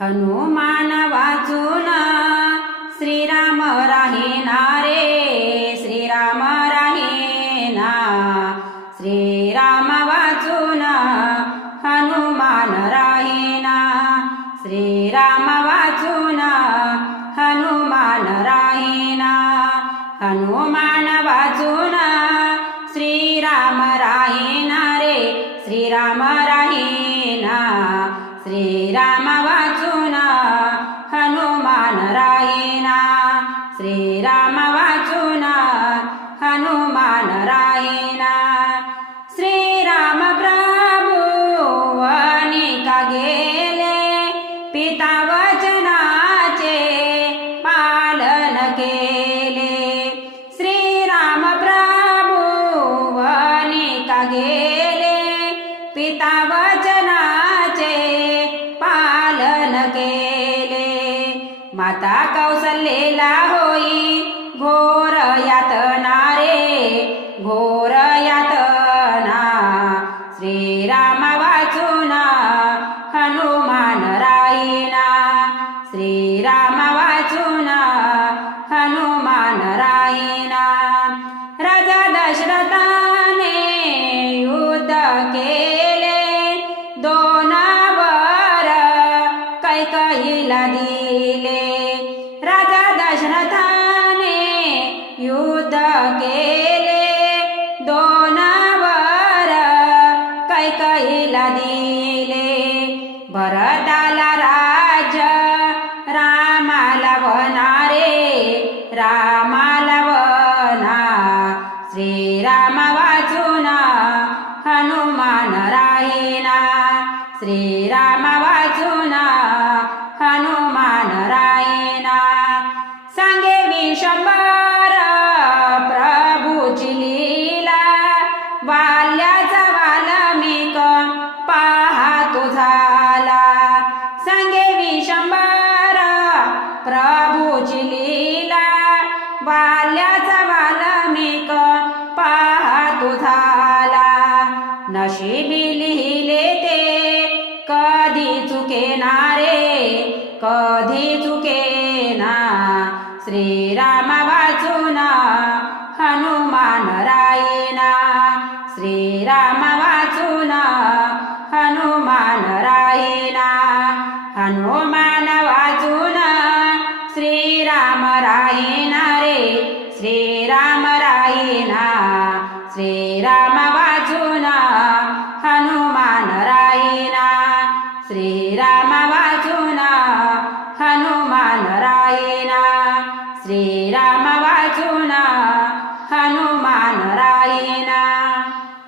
हनुमान वाचून श्रीराम राहीना रे श्रीराम राहीना। श्रीराम वाचून हनुमान राहीना। श्रीराम वाचून हनुमान राहीना। हनुमान वाचून श्रीराम राहीना रे श्रीराम श्रीराम वाचून हनुमान राहीना श्रीराम वाचून हनुमान राहीना श्रीराम प्रभू वनिका गेले पिता वचनाचे पालन केले. श्रीराम प्रभू वनिका गेले पिता माता कौसल्येला होई घोर यातना रे घोर यातना श्रीराम वाचून हनुमान राईना श्रीराम वाचून हनुमान राईना राजा दशरथाने युद्ध केले दोन वर कैकईला दिले. दिले भरताला राज. रामाला वनारे रामाला वना. श्रीराम वाचून हनुमान राहीना. श्रीराम वाचून हनुमान राहीना. सांगे विशंबर नशिबी लिहिले ते. कधी चुकेनारे कधी चुकेना. श्रीराम वाचून हनुमान राईना श्रीराम वाचून हनुमान राईना हनुमान वाचून श्रीराम राईना रे. श्रीराम राईना श्रीराम श्रीराम वाचून हनुमान राईना श्रीराम वाचून